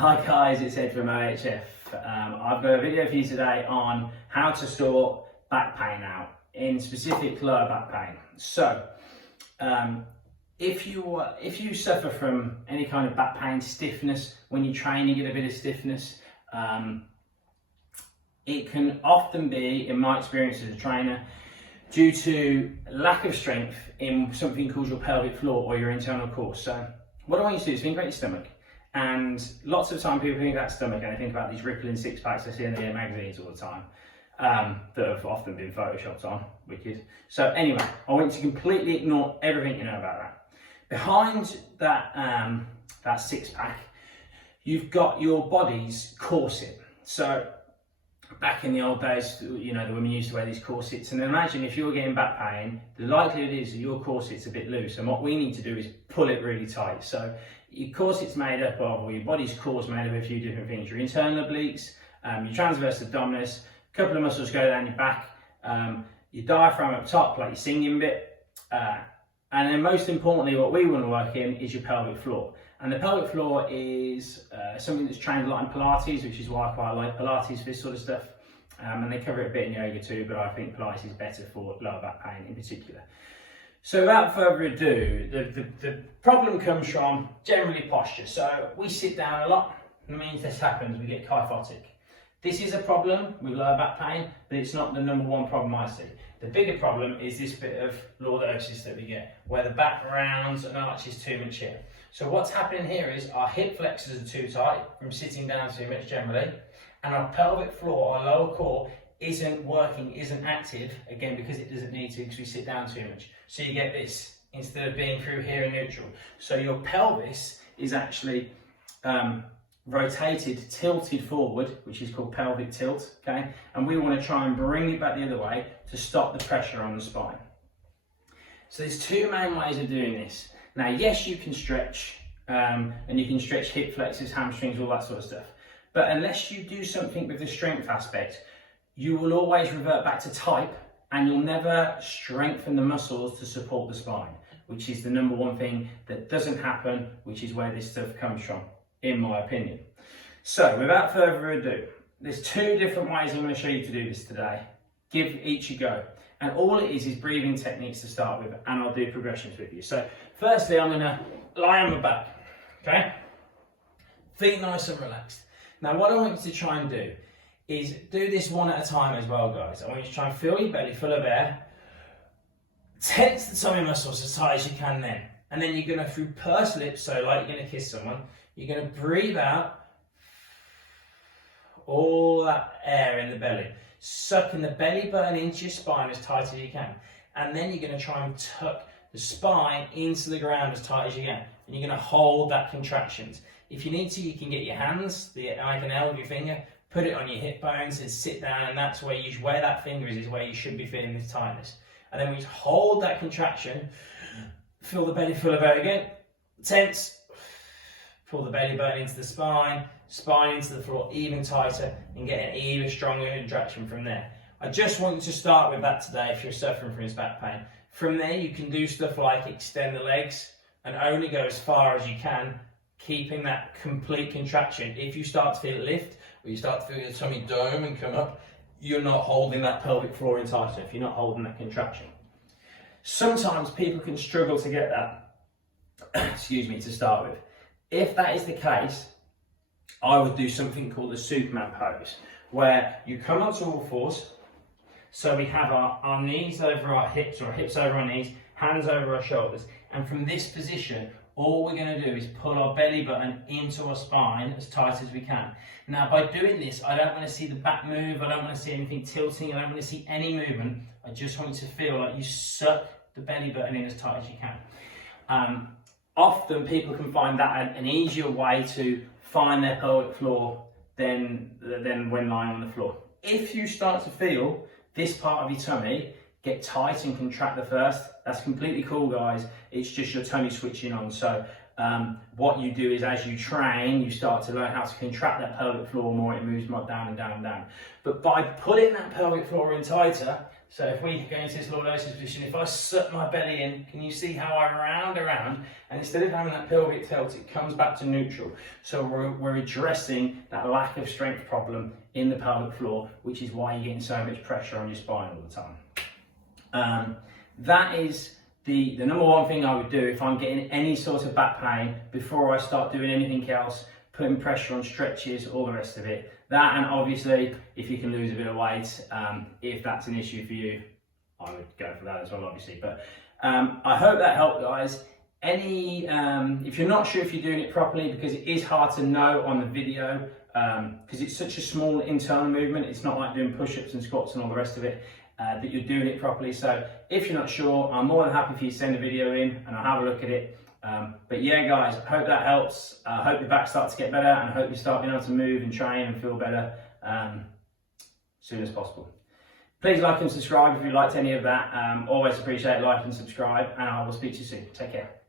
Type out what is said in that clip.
Hi guys, it's Ed from OHF. I've got a video for you today on how to sort back pain out, in specific lower back pain. So, if you suffer from any kind of back pain, stiffness, when you train you get a bit of stiffness, it can often be, in my experience as a trainer, due to lack of strength in something called your pelvic floor or your internal core. So what I want you to do is think about your stomach. And lots of time people think about stomach and they think about these rippling six packs I see in the magazines all the time that have often been photoshopped on, wicked. So anyway, I want you to completely ignore everything you know about that. Behind that, that six pack, you've got your body's corset. So back in the old days, you know, the women used to wear these corsets, and imagine if you're getting back pain, the likelihood is that your corset's a bit loose, and what we need to do is pull it really tight. So your corset's made up of, or your body's core is made up of a few different things: your internal obliques, your transverse abdominis, a couple of muscles go down your back, your diaphragm up top, like your singing bit, and then most importantly, what we want to work in is your pelvic floor. And the pelvic floor is something that's trained a lot in Pilates, which is why I quite like Pilates for this sort of stuff. And they cover it a bit in yoga too, but I think Pilates is better for lower back pain in particular. So without further ado, the problem comes from generally posture. So we sit down a lot, and that means this happens, we get kyphotic. This is a problem with lower back pain, but it's not the number one problem I see. The bigger problem is this bit of lordosis that we get, where the back rounds and arches too much here. So what's happening here is our hip flexors are too tight from sitting down too much generally, and our pelvic floor, our lower core, isn't working, isn't active, again because it doesn't need to because we sit down too much. So you get this, instead of being through here and neutral. So your pelvis is actually rotated, tilted forward, which is called pelvic tilt, okay? And we want to try and bring it back the other way to stop the pressure on the spine. So there's two main ways of doing this. Now, yes, you can stretch, and you can stretch hip flexors, hamstrings, all that sort of stuff. But unless you do something with the strength aspect, you will always revert back to type, and you'll never strengthen the muscles to support the spine, which is the number one thing that doesn't happen, which is where this stuff comes from, in my opinion. So without further ado, there's two different ways I'm going to show you to do this today. Give each a go. And all it is breathing techniques to start with, and I'll do progressions with you. So firstly, I'm going to lie on my back, okay? Feet nice and relaxed. Now what I want you to try and do is do this one at a time as well, guys. I want you to try and fill your belly full of air. Tense the tummy muscles as tight as you can then. And then you're going to, through pursed lips, so like you're going to kiss someone, you're going to breathe out all that air in the belly, sucking the belly button into your spine as tight as you can. And then you're going to try and tuck the spine into the ground as tight as you can. And you're going to hold that contractions. If you need to, you can get your hands, like an L of your finger, put it on your hip bones and sit down, and that's where where that finger is where you should be feeling this tightness. And then we hold that contraction, fill the belly full of air again, tense, pull the belly button into the spine, spine into the floor even tighter, and get an even stronger contraction from there. I just want you to start with that today if you're suffering from this back pain. From there you can do stuff like extend the legs and only go as far as you can, keeping that complete contraction. If you start to feel it lift, or you start to feel your tummy dome and come up, you're not holding that pelvic floor in tighter if you're not holding that contraction. Sometimes people can struggle to get that, excuse me, to start with. If that is the case, I would do something called the Superman pose, where you come onto all fours. So we have our knees over our hips, or hips over our knees, hands over our shoulders. And from this position, all we're going to do is pull our belly button into our spine as tight as we can. Now, by doing this, I don't want to see the back move. I don't want to see anything tilting. I don't want to see any movement. I just want you to feel like you suck the belly button in as tight as you can. Often people can find that an easier way to find their pelvic floor than when lying on the floor. If you start to feel this part of your tummy get tight and contract the first, that's completely cool, guys. It's just your tummy switching on. So what you do is as you train, you start to learn how to contract that pelvic floor more, it moves more down and down and down. But by pulling that pelvic floor in tighter, so if we go into this lordosis position, if I suck my belly in, can you see how I round around? And instead of having that pelvic tilt, it comes back to neutral. So we're addressing that lack of strength problem in the pelvic floor, which is why you're getting so much pressure on your spine all the time. That is the number one thing I would do if I'm getting any sort of back pain before I start doing anything else, putting pressure on stretches, all the rest of it. That, and obviously if you can lose a bit of weight, if that's an issue for you, I would go for that as well, obviously. But I hope that helped, guys. If you're not sure if you're doing it properly, because it is hard to know on the video, because it's such a small internal movement, it's not like doing push-ups and squats and all the rest of it, that you're doing it properly. So if you're not sure, I'm more than happy for you to send a video in and I'll have a look at it. But yeah, guys, I hope that helps. I hope your back starts to get better, and I hope you start being able to move and train and feel better as soon as possible. Please like and subscribe if you liked any of that. Always appreciate like and subscribe, and I will speak to you soon. Take care.